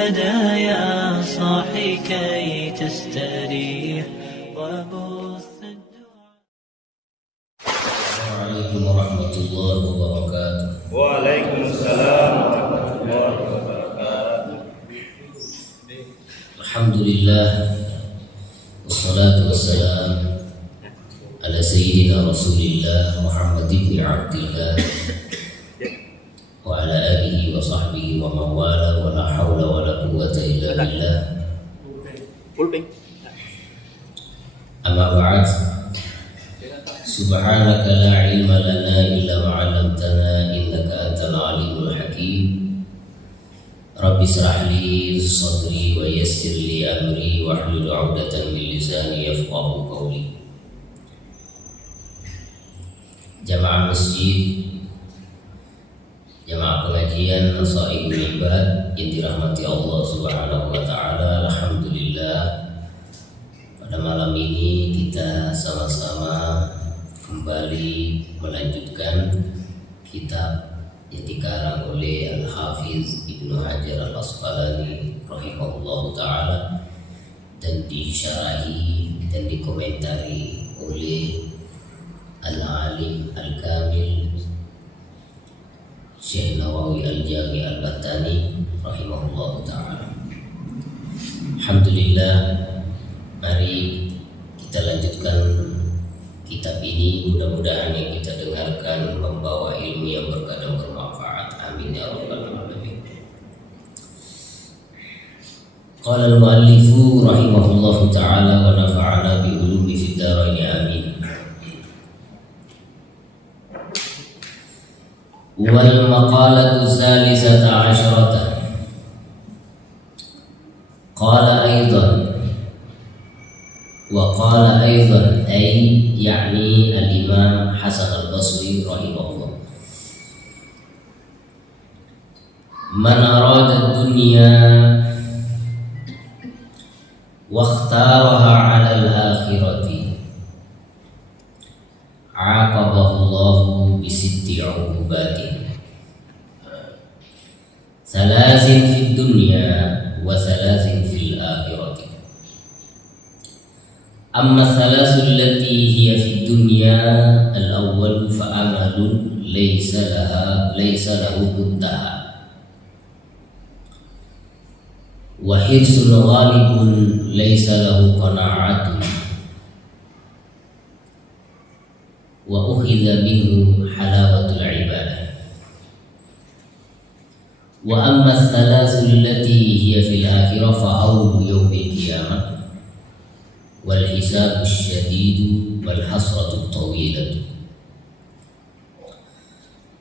هدايا صاحي كي تستريح وبث السلام عليكم ورحمة الله وبركاته. وعليكم السلام ورحمة الله وبركاته. الحمد لله والصلاة والسلام على سيدنا رسول الله محمد بن عبد الله وعلى آله وصحبه ومن والاه ولا حول ولا قوة إلا بالله. أما بعد سبحانك لا علم لنا إلا ما علمتنا إنك أنت العليم الحكيم. رب اشرح لي صدري ويسر لي أمري واحلل عقدة من لساني يفقهوا قولي. Jamaah masjid, jamaah pengajian Nasaihul Ibad yang dirahmati Allah Subhanahu wa taala. Alhamdulillah, pada malam ini kita sama-sama kembali melanjutkan kitab yang dikarang oleh Al-Hafiz Ibnu Hajar Al-Asqalani rahimahullah ta'ala dan disyarahi dan dikomentari oleh Al-Alim Al-Kamil Syekh Nawawi Al-Jami Al-Battani rahimahullah ta'ala. Alhamdulillah, mari kita lanjutkan kitab ini. Mudah-mudahan yang kita dengarkan membawa ilmu yang berkah dan bermanfaat. Amin ya rabbal alamin. Qala al-muallifu rahimahullahu ta'ala wa nafa'ana bi ulumi fid dharain amin. Wal maqalatu salisata asyrata. Qala aidan wa qala aidan ay yakni al-Imam Hasan al-Basri rahimahullah, man arada ad-dunya wa ikhtaraha 'ala al-akhirati 'aqabahu Allahu bi sitti 'uqubatin salasin fid dunya wa salasin fil akhirati. Amma thalathul lati hiya fid dunya al-awwal fa amalun laysa lahu muntaha wa hirsun ghalibun laysa lahu qana'atun wa ukhidha minhu halawatul ibadah. Wa amma thalathul lati hiya fil akhirah fa awlu yawmil qiyamah wal hisabu syadidu wal hasratu tawilatu.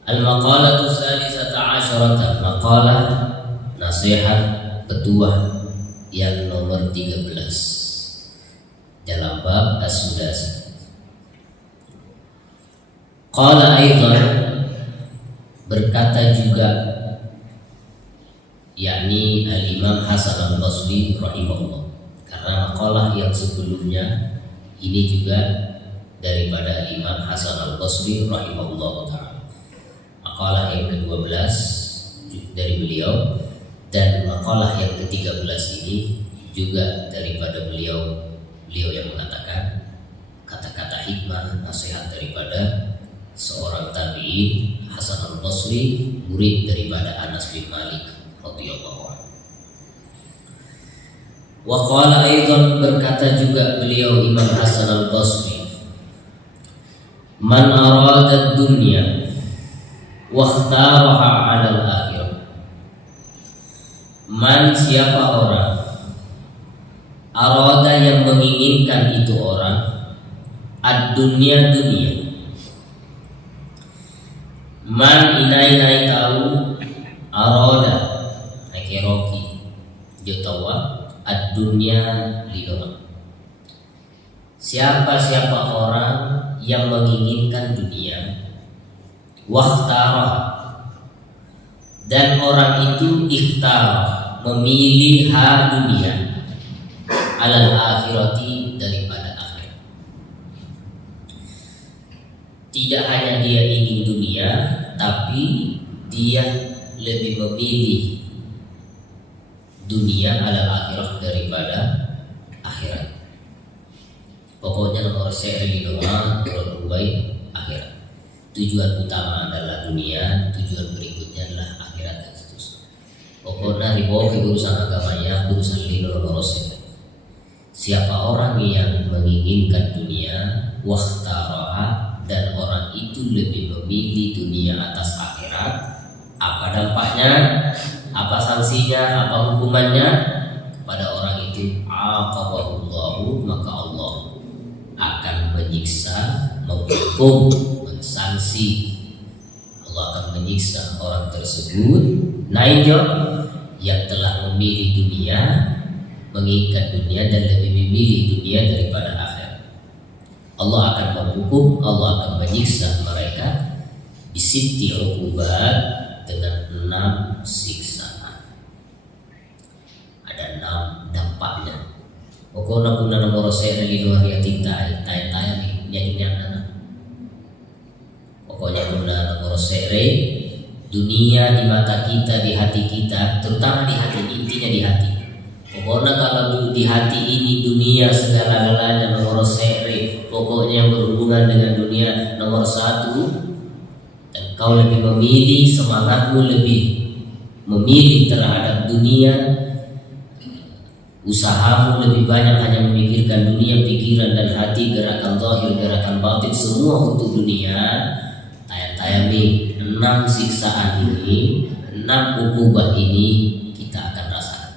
Al maqalatu salisata asyarata, maqalah nasihat ketua yang nomor 13 dalam bab as-sudasi. Qala aidan, berkata juga, yakni al-Imam Hasan al-Basri rahimahullah, karena makalah yang sebelumnya ini juga daripada Imam Hasan al-Basri rahimahullah ta'ala. Makalah yang ke-12 dari beliau dan makalah yang ke-13 ini juga daripada beliau yang mengatakan kata-kata hikmah nasihat daripada seorang tabi'in Hasan al-Basri, murid daripada Anas bin Malik radhiyallahu anhu. Wa qala aidan, berkata juga beliau Imam Hasan al-Basri, man arada dunya wa ikhtaraha 'ala al-akhirah. Man, siapa orang, arada yang menginginkan itu orang, ad-dunya, dunia. Man inai tahu arada akhirati jotawa ad-dunya lidona. Siapa orang yang menginginkan dunia, wakhtara, dan orang itu ikhtar, memilih dunia, alal akhirati, daripada akhirat. Tidak hanya dia ingin dunia, tapi dia lebih memilih dunia alal akhirah daripada akhirat. Pokoknya nomor seri doang berbuai akhirat. Tujuan utama adalah dunia, tujuan berikutnya adalah akhirat dan seterusnya. Pokoknya dibawa ke urusan agamanya, urusan lino nomor seri. Siapa orang yang menginginkan dunia, wahtaraha, dan orang itu lebih memilih dunia atas akhirat, apa dampaknya? Apa sanksinya? Apa hukumannya? Pada orang itu aqabahullahu, maka Allah akan menyiksa, menghukum, mensanksi. Allah akan menyiksa orang tersebut. Nainjo yang telah memilih dunia, menginginkan dunia dan lebih memilih dunia daripada akhirat. Allah akan menghukum, Allah akan menyiksa mereka bisitti uqubat dengan 6 siksaan. Ada 6 dampaknya. Pokoknya puna nomor saya di luar ya tanya nih jadi anak. Pokoknya puna nomor saya dunia di mata kita, di hati kita, terutama di hati, intinya di hati. Pokoknya kalau di hati ini dunia segala-galanya nomor seri, pokoknya yang berhubungan dengan dunia nomor 1, dan kau lebih memilih, semangatmu lebih memilih terhadap dunia, usahamu lebih banyak hanya memikirkan dunia, pikiran dan hati, gerakan zahir, gerakan batin, semua untuk dunia. Tayang-tayang nih 6 siksaan ini, 6 ukubah ini kita akan rasakan.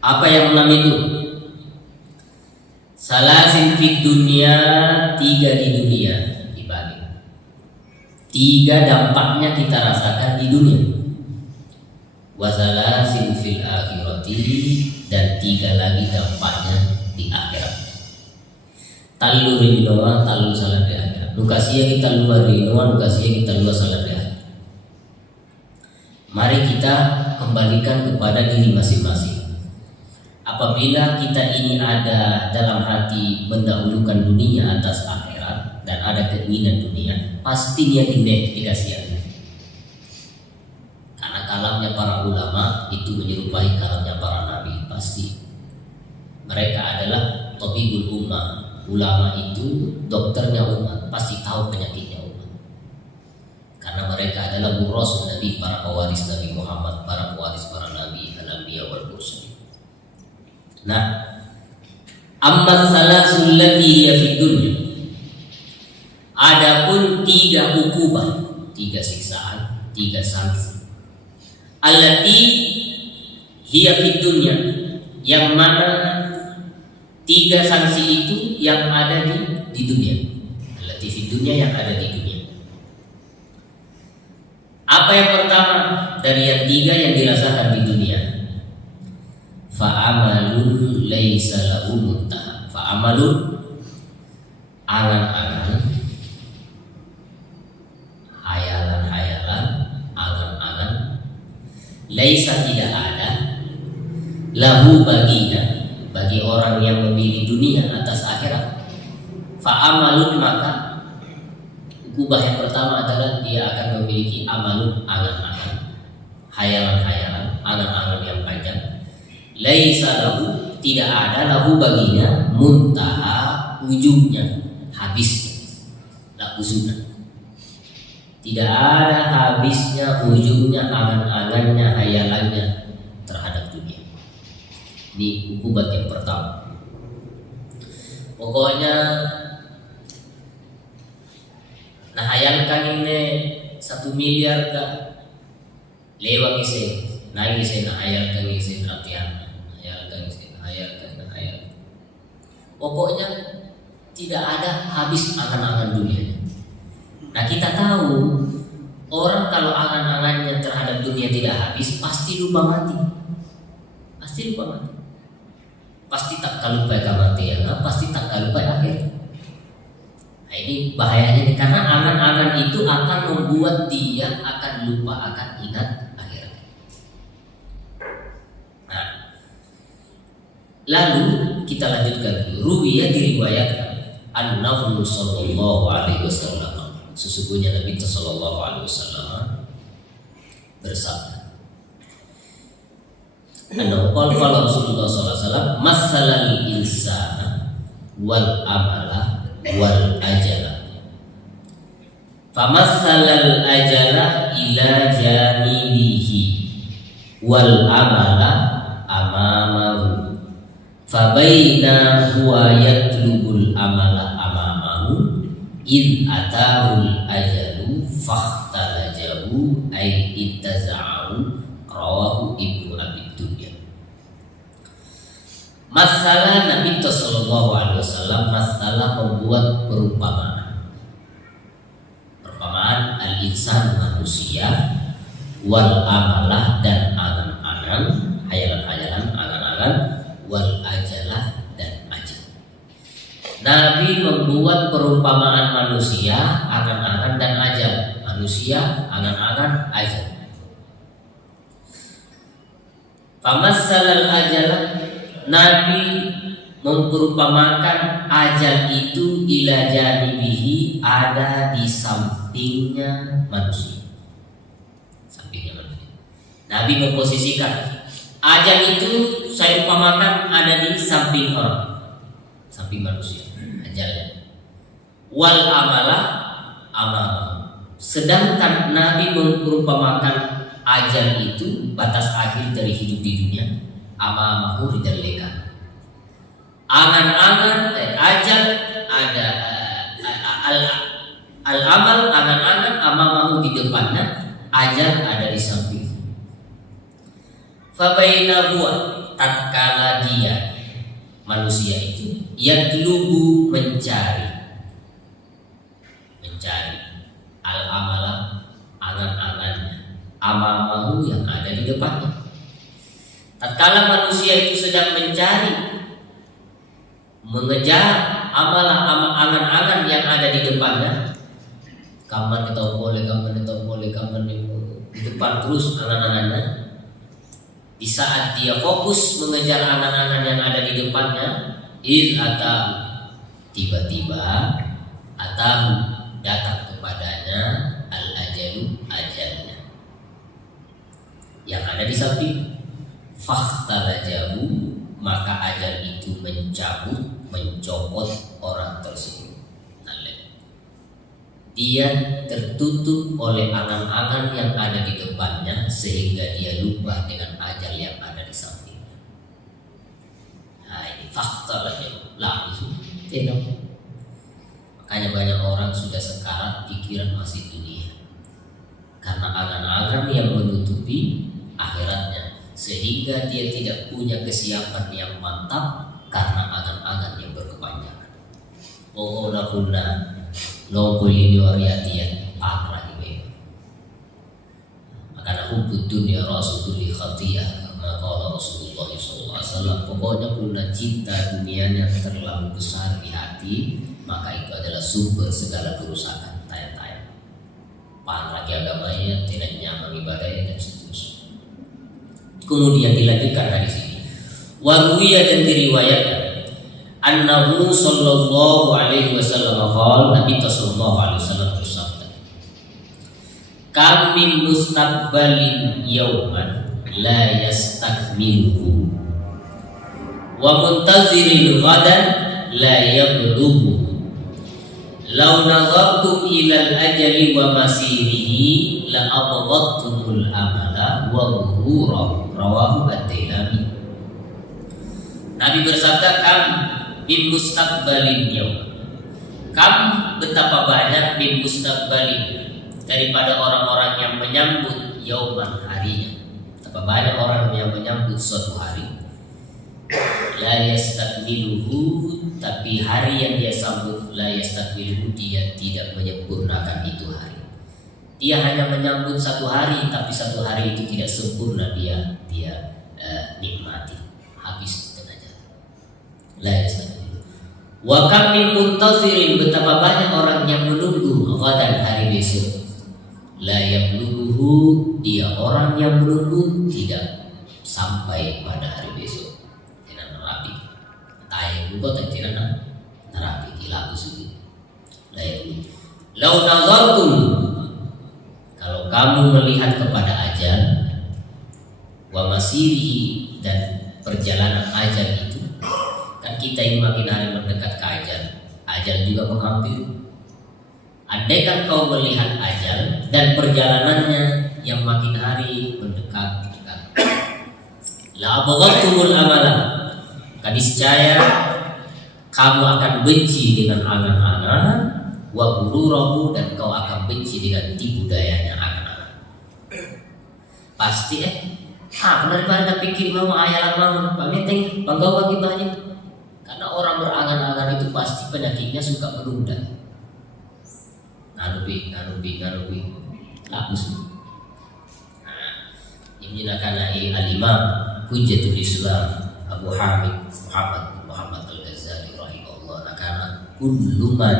Apa yang 6 itu? Salasin fid dunia, 3 di dunia dibagi. 3 dampaknya kita rasakan di dunia. Wa salasin fil akhirati, dan 3 lagi dampaknya di akhirat. Talu rinoa, talu salah di akhirat. Nukasia kita luar rinoa, nukasia kita luar salah di akhirat. Mari kita kembalikan kepada diri masing-masing. Apabila kita ini ada dalam hati mendahulukan dunia atas akhirat dan ada keinginan dunia, pasti dia dikasih. Karena kalamnya para ulama itu menyerupai kalamnya para nabi, pasti. Mereka adalah tabibul ummah. Ulama itu dokternya umat, pasti tahu penyakitnya umat. Karena mereka adalah wurasul nabi, para pewaris Nabi Muhammad, para pewaris para nabi, al-anbiya wal mursalin. Nah, amma salasul lati hiya fid dunya. Adapun 3 ukubah, 3 siksaan, 3 sanksi. Allati hiya fid dunya, yang mana 3 sanksi itu yang ada di dunia. Allati fid dunya, yang ada di dunia. Apa yang pertama dari yang 3 yang dirasakan di dunia? Fa'amalun laisa lahu muntaha. Fa'amalun, angan-angan, hayalan-hayalan, angan-angan, laisa tidak ada, lahu baginya, bagi orang yang memilih dunia atas akhirat. Fa'amalun, maka ukubah yang pertama adalah dia akan memiliki amalun, angan-angan, hayalan-hayalan, angan-angan yang panjang. Laisa lahu, tidak ada lahu baginya, muntaha, ujungnya, habisnya, la usuna. Tidak ada habisnya, ujungnya, angan-angannya, hayalannya terhadap dunia. Ini ukubat yang pertama. Pokoknya nah hayalkan ini 1 miliar kah lewat isi, naik isi, nah hayalkan isi latihan. Pokoknya tidak ada habis angan-angan dunia. Nah, kita tahu orang kalau angan-angannya terhadap dunia tidak habis, pasti lupa mati. Pasti lupa mati. Pasti tak kalupai kematian, pasti tak kalupai akhir. Nah, ini bahayanya nih, karena angan-angan itu akan membuat dia akan lupa, akan ingat akhir. Nah, lalu kita lanjutkan dulu. Ruwiya, diriwayatkan annahu sallallahu alaihi wasallam, sesungguhnya Nabi sallallahu alaihi wasallam bersabda, Annahu qala Rasulullah sallallahu alaihi wasallam masalal insana wal amala wal ajala. Famassalal ajala ila janibihi wal amala amamahu. Fabaina huwa yatlubul amala amamahu id atahul ajalu fahtalajahu ay ittaza'ahu. Rawahu Ibnu Abi Dunya. Masalah Nabi sallallahu alaihi wasallam, masalah membuat perumpamaan. Perumpamaan al-insan manusia, wal amalah dan angan-angan, hayalan-hayalan, angan-angan, wal ajalah dan ajal. Nabi membuat perumpamaan manusia, angan-angan dan ajal. Manusia, angan-angan, ajal. Famassalal ajalah, Nabi memperumpamakan ajal itu ila janibihi, ada di sampingnya manusia. Sampingnya manusia. Nabi memposisikan ajal itu saya umpamakan ada di samping orang, samping manusia, ajalnya. Wal amalah amalah. Sedangkan Nabi memperumpamakan ajal itu batas akhir dari hidup di dunia, amamahu didalilkan. Angan-angan ajal ada al-amal, angan-angan amamahu di depannya, ajal ada di samping. Fabaina huwa, tatkala dia manusia itu yatlubu mencari al-amala, angan-angannya, amamahu yang ada di depannya. Tatkala manusia itu sedang mencari, mengejar amalah angan-angan yang ada di depannya, kapan boleh di depan terus angan-angannya. Di saat dia fokus mengejar angan-angan yang ada di depannya, tiba-tiba datang kepadanya al-ajalu, ajalnya yang ada di samping. Fakhtalajahu, maka ajal itu mencopot orang tersebut. Dia tertutup oleh angan-angan yang ada di depannya sehingga dia lupa dengan ajal yang ada di sampingnya. Nah, ini fakhtalajahu, langsung tidak. Makanya banyak orang sudah sekarat, pikiran masih dunia karena angan-angan yang menutupi akhiratnya, sehingga dia tidak punya kesiapan yang mantap karena angan-angan yang berkepanjangan. Nakunna nopo ini wariatian parah ini. Maka hubbud dunya rasulul khatiyah, kama qala Rasulullah sallallahu alaihi wasallam. Pokoknya punna cinta dunianya terlalu besar di hati, maka itu adalah sumber segala kerusakan. Tayang-tayang parah agamanya, tidak nyaman ibadahnya dan seterusnya. Kemudian dilanjutkan hadis ini. Wa ruwiya, dan diriwayatkan annahu sallallahu alaihi wasallam qala, Nabi sallallahu alaihi wasallam bersabda, kam min mustaqbalin yawman la yastakmiluhu wa muntazirin ghadan la yablughu law nazartum ila al-ajali wa masirihi la abghadtumul amala wa ghurura. Rawahu At-Tirmidzi. Nabi bersabda, kam min mustaqbalin yaum. Kam, betapa banyak, min mustaqbalin, daripada orang-orang yang menyambut yauman, harinya. Betapa banyak orang yang menyambut suatu hari. La yastakmiluhu, tapi hari yang dia sambut, la yastakmiluhu, dia tidak menyempurnakan itu hari. Dia hanya menyambut satu hari, tapi satu hari itu tidak sempurna dia nikmati, habis di tengah jalan. La yastakmiluhu. Wa kam min muntazirin, betapa banyak orang yang menunggu ghadan, hari besok. La yablughu, dia orang yang menunggu tidak sampai pada hari besok. Tidak nerapi. Tayang juga tidak nerapi, gila suci. La yablughu. Lau nazartum, kalau kamu melihat kepada ajal, wa masirihi, dan perjalanan ajal itu. Kan kita ini makin hari mendekat ke ajal juga menghampiri. Andaikan kau melihat ajal dan perjalanannya yang makin hari mendekat, la abghadtumul amala, niscaya kamu akan benci dengan angan-angan, wa gururahu, dan kau akan benci dengan tipu dayanya angan-angan. Pasti daripada pikir mau ayalan mau pamiteng panggawa gimana. Karena orang berangan-angan itu pasti penyakitnya suka menunda. Nganubi lapus. Ini nakanai al-Imam Hujjatul Islam Abu Hamid Muhammad Al-Ghazali rahimahullah, nakana kullu man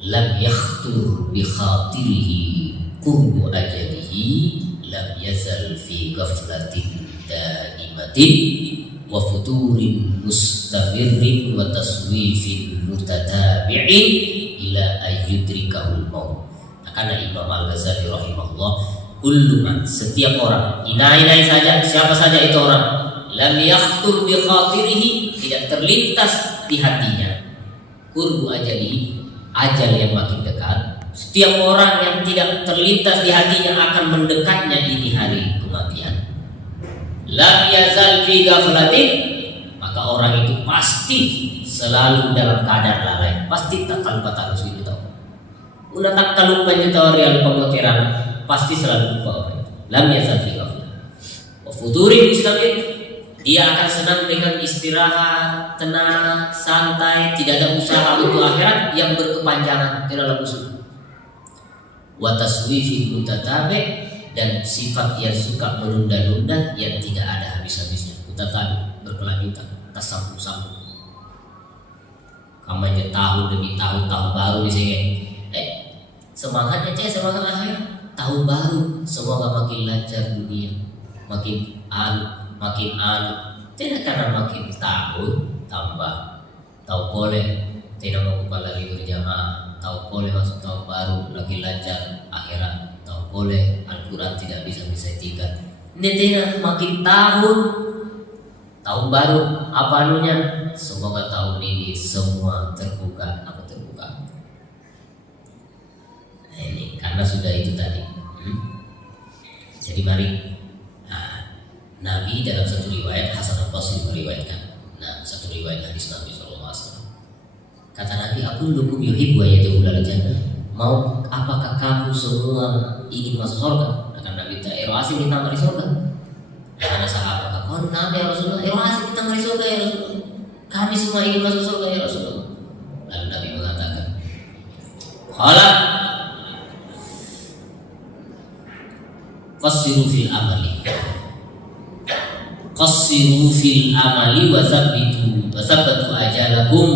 lam yakhtur bi khatirihi qurbu ajalihi lam yazal fi ghaflatin daimatin wa futurin mustamirrin wa taswifin mutatabi'in ila ayyudrikahul maut. Karena Imam Al-Ghazali rahimahullah, kullu man, setiap orang, inai saja, siapa saja itu orang, lam yakhtur bi khatirihi, tidak terlintas di hatinya, qurbu ajalihi, ajal yang makin dekat. Setiap orang yang tidak terlintas di hatinya akan mendekatnya ini hari kematian, lam yazal fi ghaflatin, maka orang itu pasti selalu dalam keadaan lalai, pasti tak lupa tahu itu tahu. Udah tak lupa tahu real pemoteran, pasti selalu lupa orang itu. Lam yazal fi ghaflatin. Wa futurin mustabir, dia akan senang dengan istirahat, tenang, santai, tidak ada usaha untuk akhirat yang berkepanjangan dalam usaha. Wa taswifin mutatabi, dan sifat yang suka menunda-nunda yang tidak ada habis-habisnya. Mutatabi, berkelanjutan, tak sambung-sambung. Kampanye tahun demi tahun baru di sini. Semangatnya semangat akhir. Tahun baru, semoga makin lancar dunia, makin anu. Tidak karena makin tahun tambah. Tahu boleh tidak mau kembali lagi berjamaah. Tahu boleh masuk tahun baru lagi lancar akhirat. Tahu boleh Al-Quran tidak bisa tinggal. Ini tidak makin tahun baru apa anunya. Semoga tahun ini semua terbuka. Ini karena sudah itu tadi. Jadi mari, Nabi dalam satu riwayat, Hasan Al-Basri meriwayatkan, satu riwayat hadis Nabi SAW, kata Nabi, aku lukum yuhibbu yadkhulul jannah, mau apakah kamu semua ingin masuk surga? Kata Nabi, asik kita mari surga. Karena sahabat, kau Nabi ya Rasulullah, asik kita mari surga ya Rasulullah, kami semua ingin masuk surga ya Rasulullah. Lalu Nabi mengatakan, qala qassiru fil amali wa tsabbatu ajalakum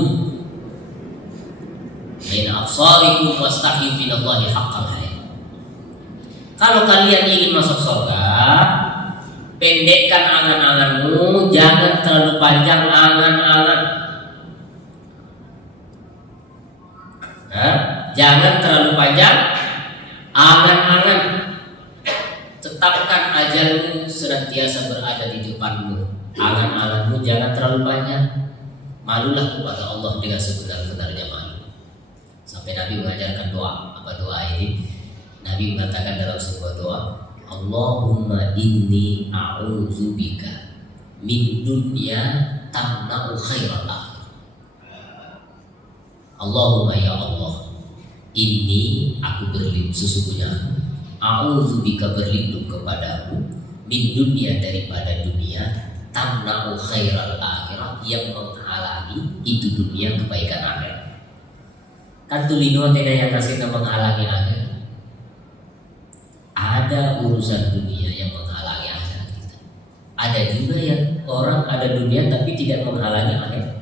baina absarikum wastahyu minallahi haqqal haya. Kalau kalian ingin masuk surga, pendekkan angan-anganmu, jangan terlalu panjang angan-angan. Jangan terlalu panjang angan-angan. Tetapkan ajalmu senantiasa berada di depanmu. Angan-anganmu jangan terlalu banyak. Malulah kepada Allah dengan sebenar-benarnya malu. Sampai Nabi mengajarkan doa. Apa doa ini? Nabi mengatakan dalam sebuah doa, Allahumma inni a'udzubika min dunya tamna'u khairal akhir. Allahumma ya Allah, inni aku berlindung, sesungguhnya a'udzubika berlindung kepadamu min dunya daripada dunia, tamna'u khairal akhirah yang menghalangi itu dunia kebaikan akhirat. Kan tulino tidak yang kasih menghalangi akhirat. Ada urusan dunia yang menghalangi akhirat kita. Ada juga yang orang ada dunia tapi tidak menghalangi akhirat.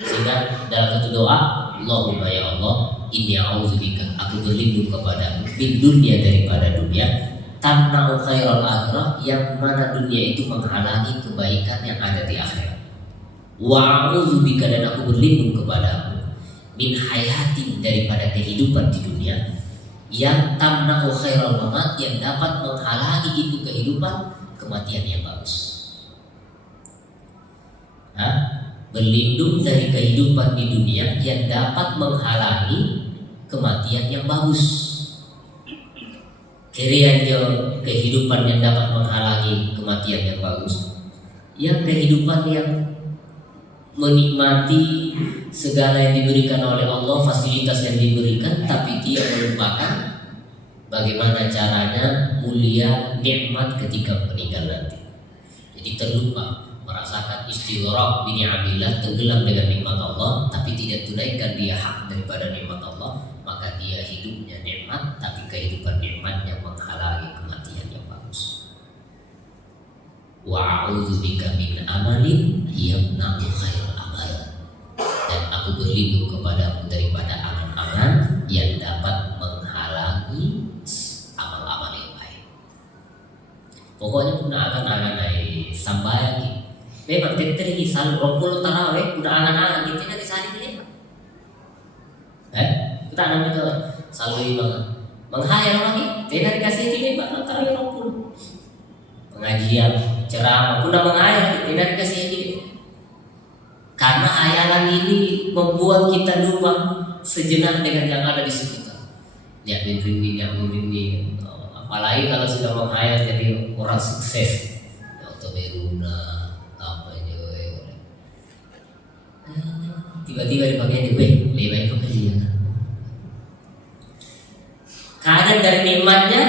Sehingga dalam satu doa, Allahumma ya Allah, inni a'udzubika, aku berlindung kepadamu min dunia daripada dunia, tamna'u khairal akhirah yang mana dunia itu menghalangi kebaikan yang ada di akhirat. Wa a'udzubika, dan aku berlindung kepadamu min hayatin daripada kehidupan di dunia yang tamna'u khairal mamat yang dapat menghalangi itu kehidupan kematian yang bagus. Berlindung dari kehidupan di dunia yang dapat menghalangi kematian yang bagus. Kirianjo kehidupan yang dapat menghalangi kematian yang bagus. Yang kehidupan yang menikmati segala yang diberikan oleh Allah, fasilitas yang diberikan, tapi dia melupakan bagaimana caranya mulia nikmat ketika meninggal nanti. Jadi terlupa merasakan istighraq bi ni'amillah, tenggelam dengan nikmat Allah, tapi tidak tunaikan dia hak daripada nikmat Allah, maka dia hidupnya nikmat, tapi kehidupan nikmatnya menghalangi kematian yang bagus. Wa a'udzubika min amalin yamna'u khairal amal. Dan aku berlindung kepadamu daripada angan-angan yang dapat menghalangi amal-amal yang baik. Pokoknya kuna angan-angan ay sambayang. Memang teteri sal 20 tarawih udah angan-angan gitu nanti sehari ini. Kita angan itu selalu banget. Menghayal lagi, tidak dikasih ini Pak tarawih 20. Pengajian, ceramah, udah menghayal tidak dikasih ini. Karena hayalan ini membuat kita lupa sejenak dengan yang ada di sekitar. Ya bimbing. Apalagi kalau sudah menghayal jadi orang sukses. Atau beruna tiba-tiba dipakai lebih baik pekerjaan. Keadaan dari nikmatnya,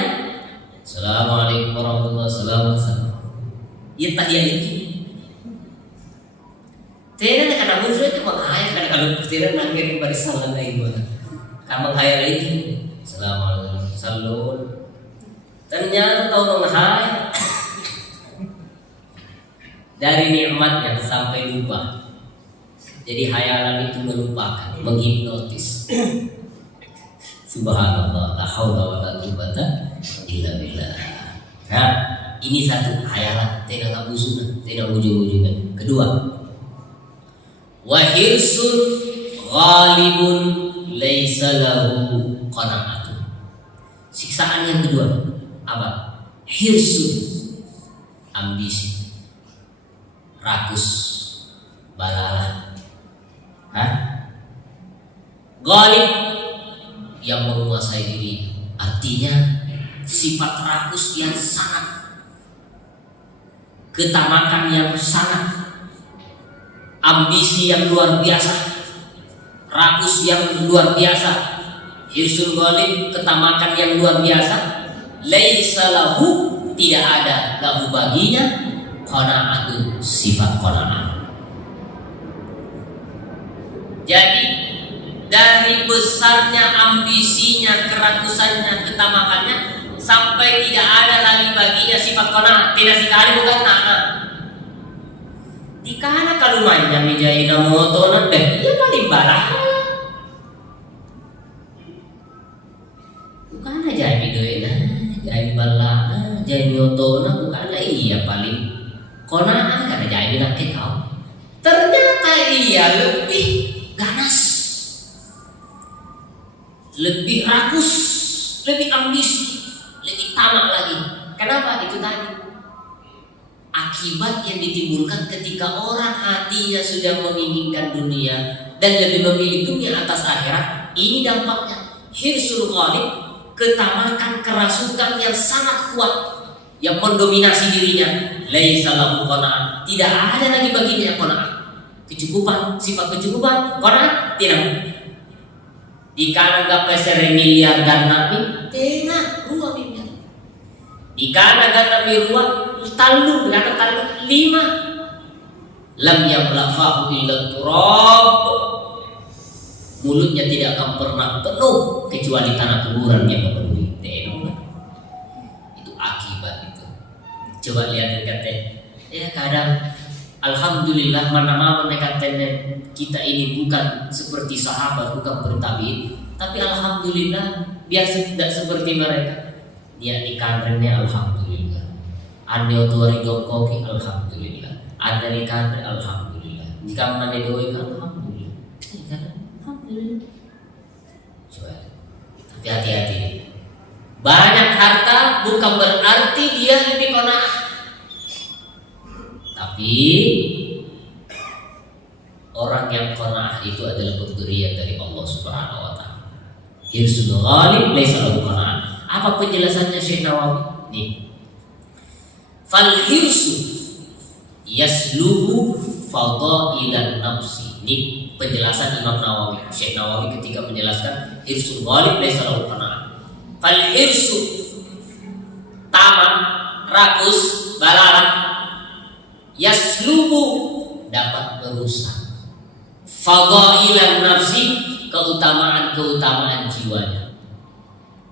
Assalamualaikum warahmatullahi wabarakatuh. Ya tahiyat ini. Tidak karena musuh itu menghayal, karena kalau tidak nangkir pada salah lain mana. Kamu menghayal ini, Assalamualaikum salun. Ternyata tahu menghayal dari nikmatnya sampai lupa. Jadi hayalan itu melupakan, menghipnotis. Subhanallah, la haula wala quwwata illa billah. Nah, ini satu hayalan, tidak ngabusunan, tidak ujung-ujungnya. Kedua, wa hirsun ghalibun laisa lahu qana'atun. Siksaan yang kedua apa? Hirsun, ambisi, rakus, balalah. Ghalib yang menguasai diri, artinya sifat rakus yang sangat, ketamakan yang sangat, ambisi yang luar biasa, rakus yang luar biasa, hirsul ghalib, ketamakan yang luar biasa, laisa lahu, tidak ada lahu baginya qanaatun, sifat qanaat. Jadi dari besarnya ambisinya, kerakusannya, ketamakannya, sampai tidak ada lagi baginya sifat qanaat, tidak sekali bukan ta'ah. Dikana kalau mainnya mijaina motonan deh, ya paling barah. Bukan aja midoina, jai balana, jai motona, bukan iya paling qanaat karena jai bilang ke kau. Ternyata iya lebih ganas, lebih rakus, lebih ambisi, lebih tamak lagi. Kenapa? Itu tadi akibat yang ditimbulkan ketika orang hatinya sudah menginginkan dunia dan lebih memilih dunia atas akhirat. Ini dampaknya hirsul ghalib, ketamakan, kerasukan yang sangat kuat yang mendominasi dirinya. Laisa lahu qanaat, tidak ada lagi baginya qanaat. Kecukupan, sifat kecukupan, qanaat tidak. Di kanan gapai 1 miliar dan nabi, tengah 2 miliar. Di kanan nabi ruang talu, kata talu 5. Lam yamlafahu illa turab. Mulutnya tidak akan pernah penuh kecuali tanah kuburan yang memenuhi. Itu akibat itu. Coba lihat dekatnya. Ya kadang alhamdulillah mana mendekatnya kita ini bukan seperti sahabat, bukan bertabiin, tapi alhamdulillah biar tidak seperti mereka. Dia ikannya alhamdulillah. Ane tuari dongkoki alhamdulillah. Ane ikan alhamdulillah. Jika mana doi alhamdulillah. Alhamdulillah. Coba. Tapi hati-hati. Banyak harta bukan berarti dia lebih qanaah. Tapi orang yang qanaah itu adalah pemberian dari Allah Subhanahu wa taala. Hirsul ghalib laisa lahu qanaah. Apa penjelasannya Syekh Nawawi? Nih. Fal hirsu yaslubu fadailan nafsi. Ini penjelasan Imam Nawawi. Syekh Nawawi ketika menjelaskan hirsul ghalib laisa lahu qanaah. Fal hirsu tamak, rakus, balalah, yaslubu dapat merusak fadailan nafsi, keutamaan jiwanya.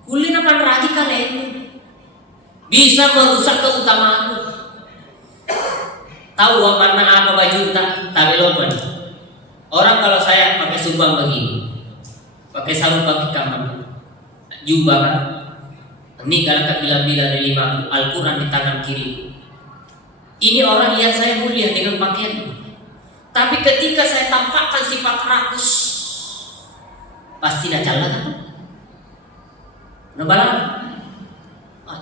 Kulin akan radikal itu bisa merusak keutamaanmu. Tahu mana apa baju tak belopan. Orang kalau saya pakai sumbang begini, pakai sarung pakai kamar, jubah kan. Ini kalau bilang-bilang dari 5 Al-Quran di tangan kiri. Ini orang lihat saya mulia dengan pakaian. Tapi ketika saya tampakkan sifat rakus, pasti dah jalan kan? Nabalan,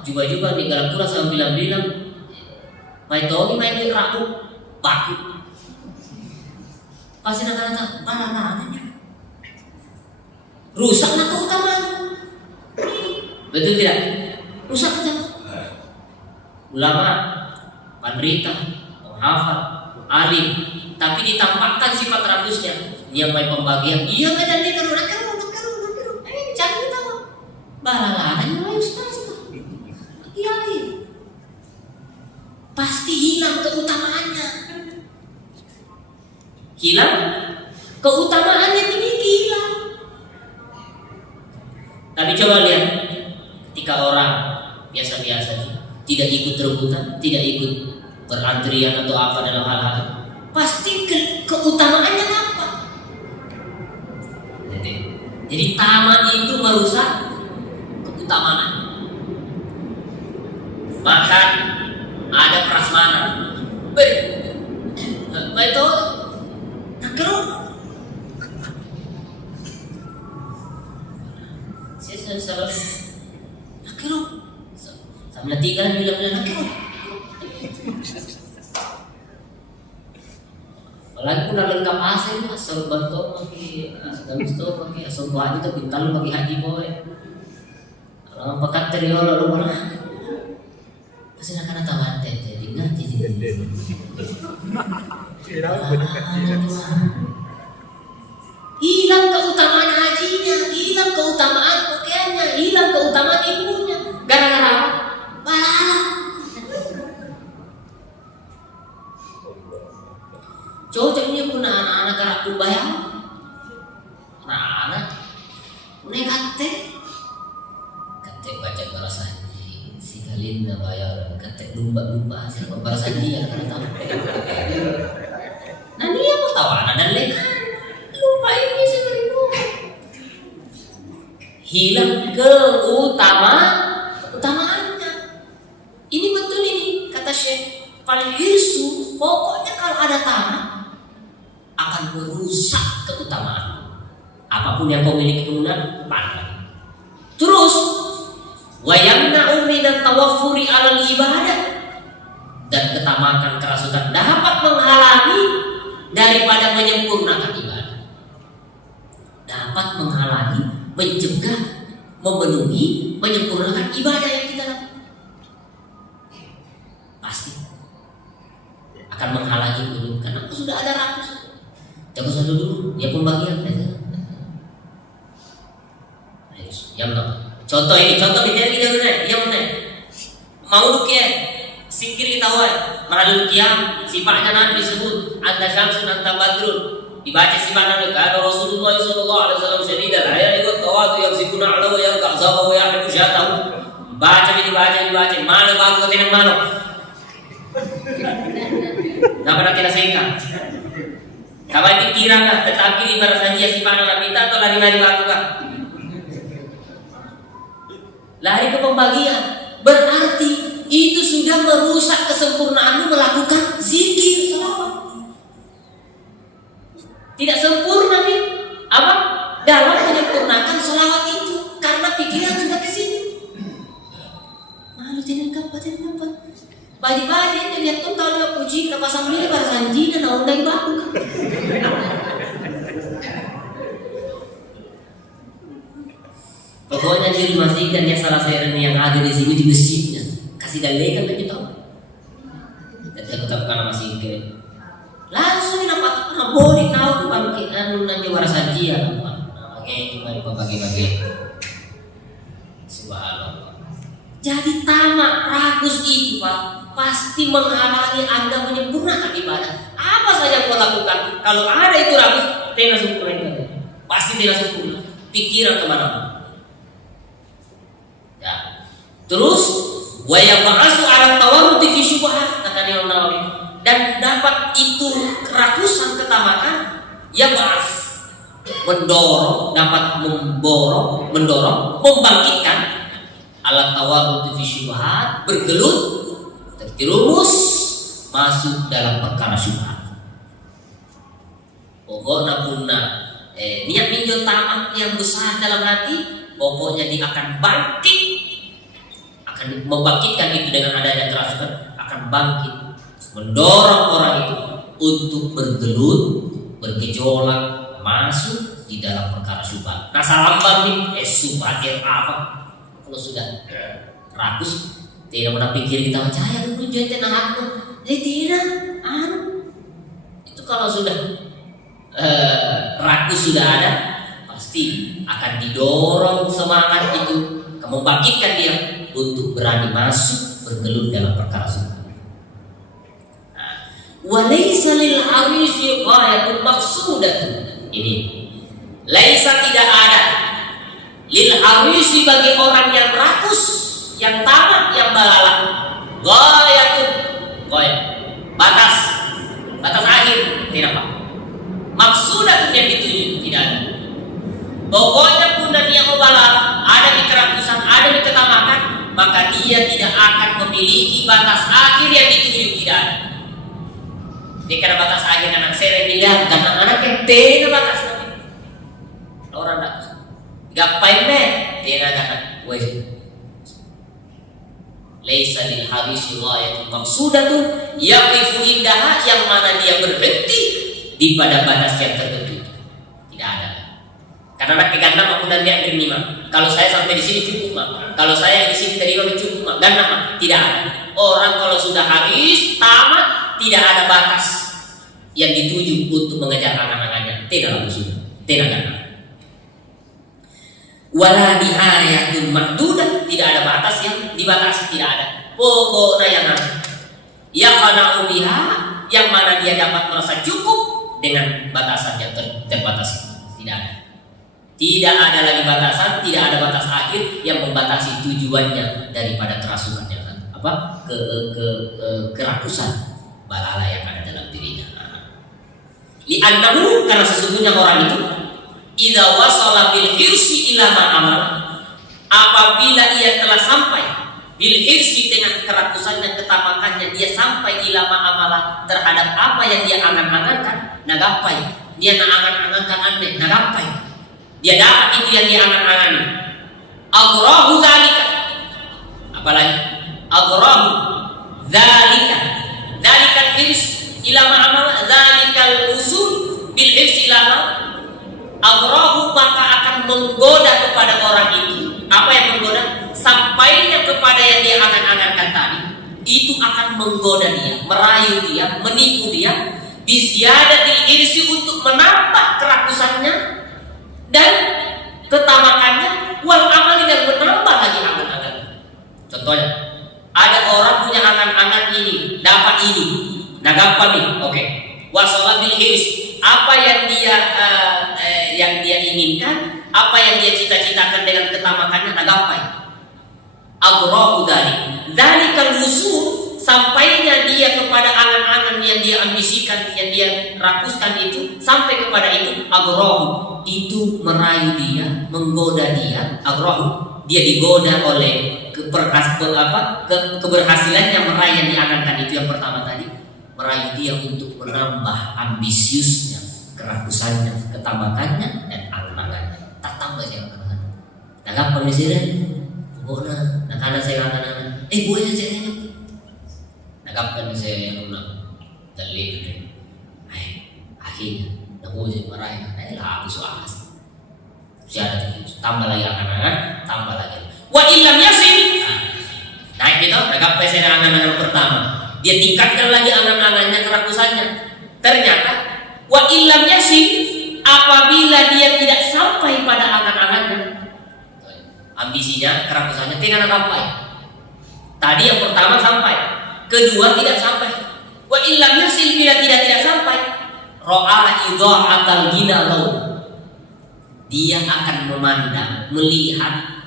juga di Al-Quran saya bilang-bilang, main togi main di rakus, baku. Pasti nak kata, mana rusak nak keutamaan. Betul tidak? Rusak saja. Ulama, penderita, penghafal, alim, tapi ditampakkan sifat rakusnya. Dia main pembagian. Iya nggak dan dia keruna. Cari tahu. Balalan mulai ustaz. Kiai. Pasti hilang keutamaannya. Hilang keutamaannya ini hilang. Tapi coba lihat. Ketika orang biasa-biasa tidak ikut rebutan, tidak ikut berantrian atau apa dalam hal-hal, pasti keutamaannya apa? Jadi tamak itu merusak keutamaan. Bahkan ada prasmanan. Betul, nak keruk. Saya nakiro. Sama tiga bilang nakiro. Apalagi pun lengkap hasil asal bantu lagi, asal buat itu pintar bagi haji boy. Kalau pakai teriol lalu mana? Pasti nak kena tawan teh, jadi ngaji jadi. Hilang keutamaan hajinya, hilang keutamaan pakaiannya, hilang keutamaan ibunya. Gara-gara apa? Balalah. Cocoknya pun anak-anak karakter bayang. Anak-anak punya kate baca barasanji. Si kalian dah bayar kate lumba-lumba hasil barasanji yang kena tahu. Nah dia mau tahu anak dan lekan. Lupa ini seribu. Hilang keutamaannya. Ini betul ini kata Syekh. Paling hirsu, pokoknya kalau ada tamak akan merusak keutamaan. Apapun yang kau miliki kemudian pandang. Terus wayamna'u minat tawaffuri 'alal ibadah, dan ketamakan kerasukan dapat menghalangi daripada menyempurnakan ibadah. Dapat menghalangi, mencegah, memenuhi, menyempurnakan ibadah yang kita lakukan. Pasti akan menghalangi dulu karena sudah ada rakus. Jago satu dulu, dia pembagian. Yang contoh ini, contoh kita yang mana? Mau dukia, singkir kita wai, mahalul kiam, sifatnya Nabi disebut anta syamsun anta badrun. Dibaca sifat Nabi, karena Rasulullah SAW syadidah, ayat itu tawadu yang sikuna ala wa yang ta'zawa wa yang syatahu. Dibaca, mana bagus dengan mana? Tak pernah kita singkat. Kawan pikiran lah, tetapi di barasanjia sifat Nabi kita atau lari-lari bagus kan? Lari ke pembagian, berarti itu sudah merusak kesempurnaanmu melakukan zikir salawat. Tidak sempurna nih, apa? Dalam menyempurnakan salawat itu, karena pikiran sudah ke sini. Malu tidak dapat. Bagi-bagi itu lihat tuh tahu puji na pasang diri para sanjina na undang baku. Pokoknya dimasihkan ya salah seorang yang ada di sini di masjidnya. Kasih dalekan ke kita. Dan aku tak pernah masih kira. Langsung dapat boleh tahu tuh bangkit anu nanya warasaji ya apa. Pakai cuma dibagi-bagi. Subhanallah. Jadi tamak ragus itu Pak pasti menghalangi Anda menyempurnakan ibadah. Apa saja kau lakukan kalau ada itu ragus, tidak sempurna ibadah. Pasti tidak sempurna. Pikiran kemana-mana. Ya. Terus wa yab'asu 'ala tawarruti fi syubhat kata Imam Nawawi dan dapat itu kerakusan ketamakan ya mendorong dapat mendorong membangkitkan 'ala tawarruti fi syubhat bergelut terjerumus masuk dalam perkara syubhat. Pokoknya punna niat ninjau tamak yang besar dalam hati, pokoknya dia akan bangkit, akan membangkitkan itu dengan adanya kerasukan, akan bangkit, mendorong orang itu untuk bergelut, bergejolak, masuk di dalam perkara syubhat. Nah salambang nih, syubhat yang apa? Kalau sudah rakus, tidak pernah pikir kita percaya dulu jadi nah aku, tidak, itu kalau sudah rakus sudah ada, pasti akan didorong semangat itu, membangkitkan dia untuk berani masuk bergelut dalam perkara syubhat. Walaysa lil harisi ghayatun maqsudatun. Ini laisa tidak ada lil harisi bagi orang yang rakus, yang tamak, yang balalah ghayatun batas akhir tidak apa. Maksudatun yang dituju tidak ada. Pokoknya pun dia balalah, ada di kerakusan, ada di ketamakan, maka dia tidak akan memiliki batas akhir yang dituju tidak ada. Dia kena batas akhir anak saya bilang, karena anak yang tidak batas orang tak gapain deh, tidak kata wes. Laisa lil harisi ghayatun maqsudatun yaqifu indaha yang mana dia berhenti di pada batas yang tertentu. Tidak ada. Karena anak keganam aku dan dia terima. Kalau saya sampai di sini cukup mak. Kalau saya di sini terima cukup mak. Ganam mak. Tidak ada. Orang kalau sudah habis tamat tidak ada batas yang dituju untuk mengejar anak-anaknya. Tidak lalu sudah. Tidak ada. Wala nihayatun mahdudah, tidak ada batas yang dibatasi, tidak ada. Pokoknya yang ada. Ya qana'u biha, yang mana dia dapat merasa cukup dengan batasan yang terbatas. Tidak ada. Tidak ada lagi batasan, tidak ada batas akhir yang membatasi tujuannya daripada kerasukan yang apa? Kerakusan balala yang ada dalam dirinya. Li'annahu, karena sesungguhnya orang itu idza wasala bil hirsi ila ma amal, apabila ia telah sampai bil hirsi dengan kerakusan dan ketamakannya, dia sampai ila ma amala terhadap apa yang dia angan-angankan, nagapai dia angan-angankan aneh, nagapai dia dapat itu yang dia angan-angan. Aghrahu dzalika, apalagi aghrahu dzalika hirs ila ma amala, dzalikal usul bil hirs ila ma aghrahu, maka akan menggoda kepada orang itu. Apa yang menggoda? Sampainya kepada yang dia angan-angankan tadi, itu akan menggoda dia, merayu dia, menipu dia, bisyadatil irsi, untuk menambah kerakusannya dan ketamakannya, wal amali, dan menambah lagi angan-angan. Contohnya, ada orang punya angan-angan ini, dapat ini, nagapa nih, oke. Wasala bil hirs, apa yang dia inginkan, apa yang dia cita-citakan dengan ketamakannya, nagapai. Aghrahu dzalikal wusul, sampainya dia kepada angan-angan yang dia ambisikan, yang dia rakuskan itu, sampai kepada itu. Aghrahu, itu merayu dia, menggoda dia. Aghrahu, dia digoda oleh keberhasilannya meraih yang diangankan itu, yang pertama tadi, merayu dia untuk menambah ambisiusnya, kerakusannya, ketamakannya, dan angan-angannya. Tak tambah sih angan-angan. Tak gampang di sini. Pokoknya, nak ada saya angan-angan. Boleh saya. kapan saya yang dalil deh. Akhirnya nabuji marahin, lah aku soal siapa tambah lagi angan-angan, tambah lagi. Wa illam yasin, naik gitu, agak pesen angan-angan pertama. Dia tingkatkan lagi angan-angannya, kerakusannya. Ternyata wa illam yasin, apabila dia tidak sampai pada angan-angannya, ambisinya, kerakusannya tidak sampai. Tadi yang pertama sampai, kedua tidak sampai. Wa illam yasin, bila tidak sampai, ro'a idha'atal ghina lau, dia akan memandang, melihat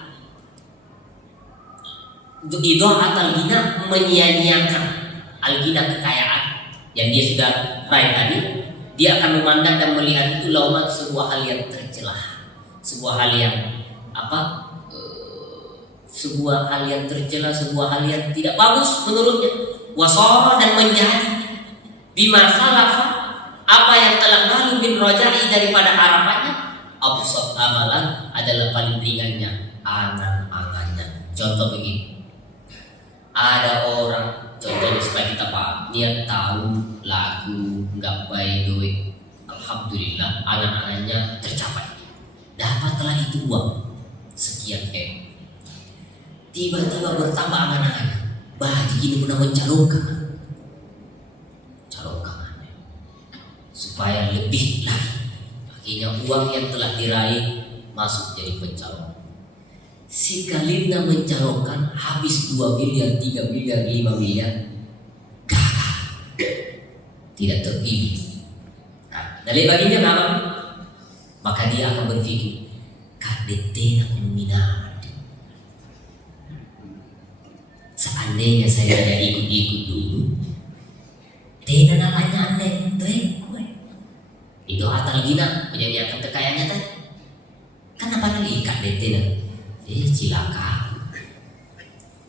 idha'atal ghina, menyia-nyiakan al-ghina, kekayaan yang dia sudah raih tadi. Dia akan memandang dan melihat itu laumat, sebuah hal yang tercela, sebuah hal yang sebuah hal yang tercela, sebuah hal yang tidak bagus menurutnya. Wasara, dan menjadi bima salafa, apa yang telah lalu bin rojai, daripada harapannya. Absat amalan, adalah paling ringannya angan-angannya. Contoh begini, ada orang, contohnya supaya kita paham, niat tahu lagu nggak baik duit, alhamdulillah angan-angannya tercapai, dapatlah itu uang sekian tiba-tiba bertambah angan-angannya, bagi ini guna mencalonkan supaya lebih lagi. Akhirnya uang yang telah diraih masuk jadi pencalon. Si Kalina mencalonkan, habis 2 miliar, 3 miliar, 5 miliar, gagal, tidak terpilih. Nah, dari baginya apa? Maka dia akan berpikir, kadetena minat. Seandainya saya tidak ikut-ikut dulu, tena namanya aneh, itu atal gina menyanyiakan kekayaannya tadi. Kenapa lagi Kak Detena? Cilaka.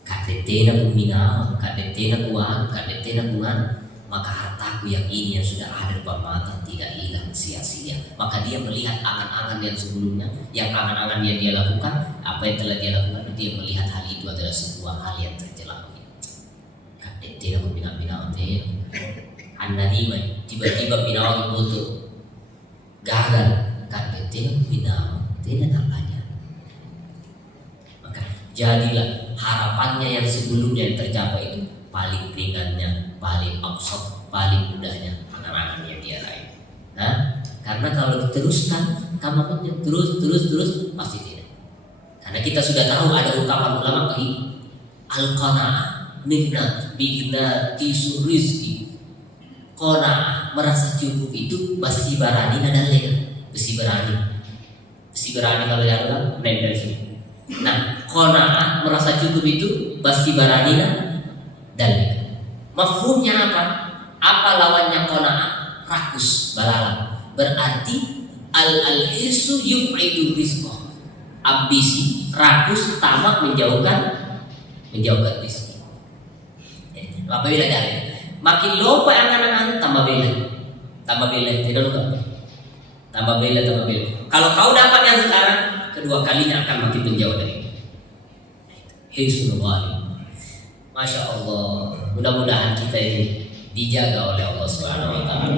Kak Detena bumina, Kak Detena uang, Kak Detena bungan. Maka hartaku yang ini yang sudah ada di depan mata tidak hilang sia-sia. Maka dia melihat angan-angan yang sebelumnya, yang angan-angan yang dia lakukan, apa yang telah dia lakukan, dia melihat hal itu adalah sebuah hal yang tercela. Kak Detena bumina-bina An-Narimah, tiba-tiba binawa butuh gagal, kan tidak bina, tidak namanya. Maka jadilah harapannya yang sebelumnya yang tercapai itu paling ringannya, paling absurd, paling mudahnya angan-angan yang dia raih. Nah, karena kalau diteruskan, kamarnya terus pasti tidak. Karena kita sudah tahu ada ungkapan ulama begini, al-qanaah niknat bignati rizki. Qanaah, merasa cukup itu basi barani dan lega. Besi berani kalau yang kan nempel sini. Nah, qanaah, merasa cukup itu basi barani dan lega. Mafhumnya apa? Apa lawannya qanaah? Rakus, balalang. Berarti al-hirsu yub'idu rizqah. Ambisi, rakus, tamak menjauhkan rezeki. Apa bila dari? Makin lupa angan-angan tambah bela, tidak lupa. Tambah bela. Kalau kau dapat yang sekarang, kedua kalinya akan makin menjauh dari. Hisnullah. Masya Allah. Mudah-mudahan kita ini dijaga oleh Allah Subhanahu Wa Taala.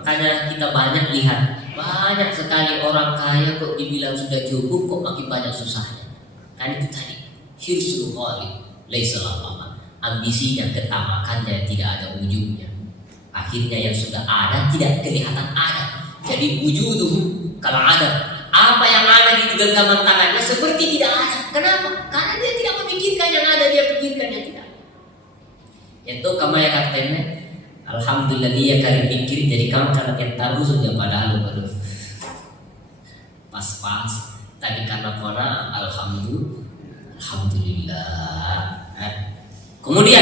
Makanya kita banyak lihat, banyak sekali orang kaya kok dibilang sudah cukup, kok makin banyak susahnya. Kan itu tadi. Hisnullah. Laisa lahu. Ambisinya, ketamakannya tidak ada ujungnya. Akhirnya yang sudah ada tidak kelihatan ada. Jadi wujuduh, kalau ada, apa yang ada di genggaman tangannya seperti tidak ada. Kenapa? Karena dia tidak memikirkan yang ada, dia pikirkan yang tidak. Itu kamaya katanya, alhamdulillah dia kali pikir jadi kamu cara kentaru saja padahal baru pas-pas. Tadi karena kona, alhamdulillah. Kemudian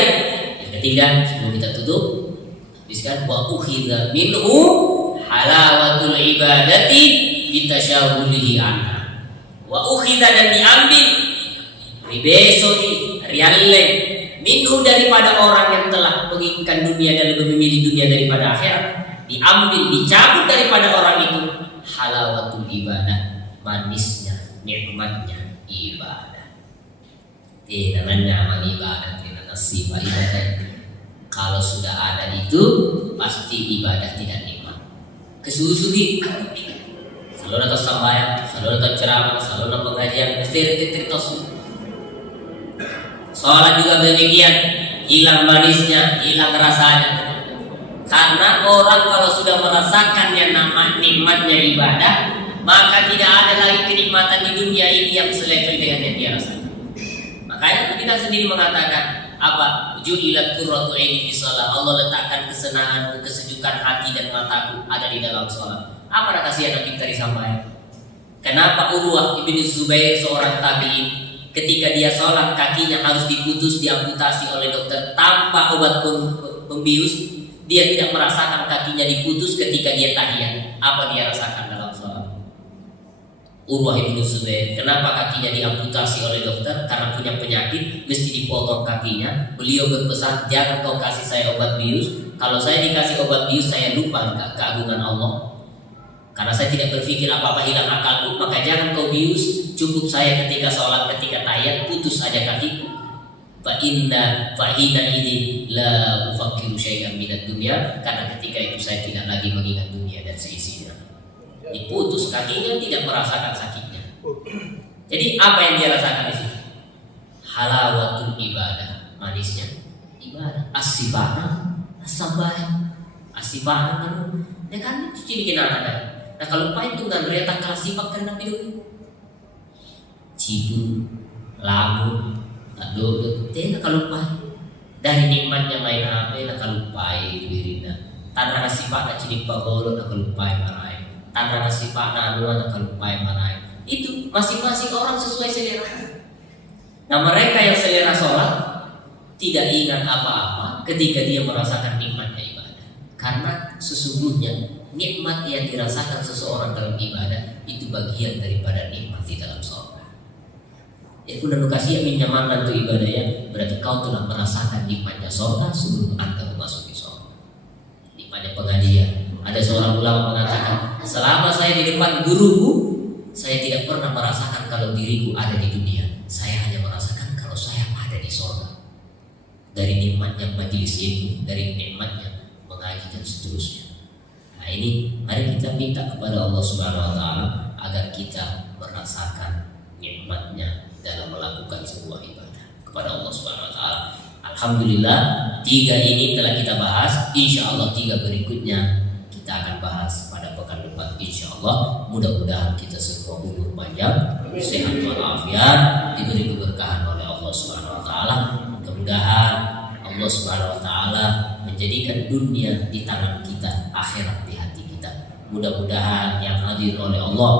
yang ketiga, sebelum kita tutup, habiskan wa ukhidha minhu halawatul ibadati bitasyahulihi anha. Wa ukhidha, dan diambil ribesoti rialle minhu, daripada orang yang telah menginginkan dunia dan lebih memilih dunia daripada akhirat, diambil, dicabut daripada orang itu halawatul ibadah, manisnya, nikmatnya ibadah. Namanya amal ibadah, sifat ibadah. Kalau sudah ada itu, pasti ibadah tidak nikmat. Kesusu-susu selalu datang sembahyang, selalu datang ceramah, selalu datang pengajian, mesti terus. Sholat juga demikian, hilang manisnya, hilang rasanya. Karena orang kalau sudah merasakan yang nama nikmatnya ibadah, maka tidak ada lagi kenikmatan di dunia ini yang selevel dengan yang dia rasakan. Makanya kita sendiri mengatakan apa? Ju'ilat qurratu aini fi shalah. Allah letakkan kesenangan, kesejukan hati dan mataku ada di dalam sholat. Apa kasihan Nabi tadi sampaikan? Kenapa Urwah ibn Zubair seorang tabi'in ketika dia sholat kakinya harus diputus, diamputasi oleh dokter tanpa obat pembius, dia tidak merasakan kakinya diputus ketika dia tahiyat. Apa dia rasakan dalam sholat? Urwah ibn Zubair, kenapa kakinya diamputasi oleh dokter? Karena punya penyakit, mesti dipotong kakinya. Beliau berpesan, jangan kau kasih saya obat bius. Kalau saya dikasih obat bius, saya lupa keagungan Allah. Karena saya tidak berpikir apa-apa, hilang akalku, maka jangan kau bius. Cukup saya ketika sholat, ketika tahiyat, putus saja kakiku. Fa'ina ini la ufakiru syai'an minad dunya. Karena ketika itu saya tidak lagi mengingat dunia dan seisinya. Diputus kakinya, tidak merasakan sakitnya. Jadi apa yang dia rasakan di sini? Halawatul ibadah, manisnya ibadah. Asibana, asabah, asibana ya kan cuci bikin anak. Nah kalau pain tu kan reta kasih pakai nabi dulu. Cibu, lamun, aduh, tena kalau pain dari nikmatnya main apa? Nak kalau pain birina. Tanah nasi pak ciri pagolo nak kalau pain marai. Tanah nasi pak anu nak kalau pain marai. Itu masing-masing orang sesuai selera. Nah mereka yang selera sholat tidak ingat apa-apa ketika dia merasakan nikmatnya ibadah. Karena sesungguhnya nikmat yang dirasakan seseorang dalam ibadah itu bagian daripada nikmat di dalam sholat. Ya pun kasih yang nyaman untuk ibadah ya, berarti kau telah merasakan nikmatnya sholat sebelum anda memasuki sholat. Nikmatnya pengajian. Ada seorang ulama mengatakan, selama saya di depan guruku, saya tidak pernah merasakan kalau diriku ada di dunia. Saya hanya merasakan kalau saya ada di sholat. Dari nikmatnya majelis ilmu, dari nikmatnya mengaji dan seterusnya. Nah ini mari kita minta kepada Allah Subhanahu Wa Taala agar kita merasakan nikmatnya dalam melakukan sebuah ibadah kepada Allah Subhanahu Wa Taala. Alhamdulillah 3 ini telah kita bahas. Insya Allah 3 berikutnya kita akan bahas pada pekan depan. Insya Allah mudah-mudahan kita semua umur panjang, sehat walafiat, diberi keberkahan oleh Allah Subhanahu Wa Taala. Mudah-mudahan Allah Subhanahu Wa Taala menjadikan dunia di tangan kita, akhirat di hati kita. Mudah-mudahan yang hadir oleh Allah,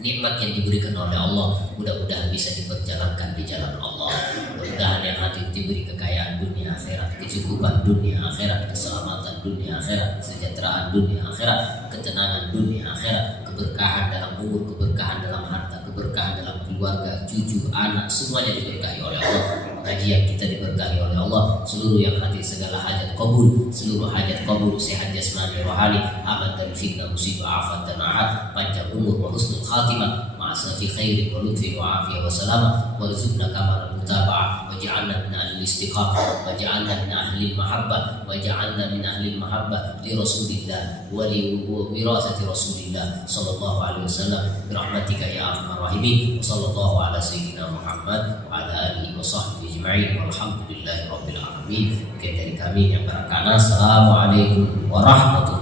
nikmat yang diberikan oleh Allah, mudah-mudahan bisa diperjalankan di jalan Allah. Mudah-mudahan yang hadir diberi kekayaan dunia akhirat, kecukupan dunia akhirat, keselamatan dunia akhirat, kesejahteraan dunia akhirat, ketenangan dunia akhirat, keberkahan dalam umur, keberkahan dalam harta, keberkahan dalam keluarga, cucu, anak, semuanya diberkahi oleh Allah. Pengajian kita diberkahi oleh Allah. Seluruh yang hadir segala hajat kabul, seluruh hajat kabul, sehat jasmani rohani, aman dari fitnah, musibah, afat dan ahad, panjang umur wa husnul khatimah, ma'asna fi khairin wa lutfi wa afiyah wa salamah, warzuqna kamal mutaba'ah, waj'alna min ahli istiqamah, waj'alna min ahli mahabbah, waj'alna min ahli mahabbah li Rasulillah wa li wirasati Rasulillah sallallahu alaihi wasallam bi rahmatika ya arhamar rahimin. Sallallahu ala sayyidina Muhammad wa ala alihi wa sahbihi ajma'in walhamdulillahi rabbil alamin. Dari kami yang berkana, assalamualaikum warahmatullahi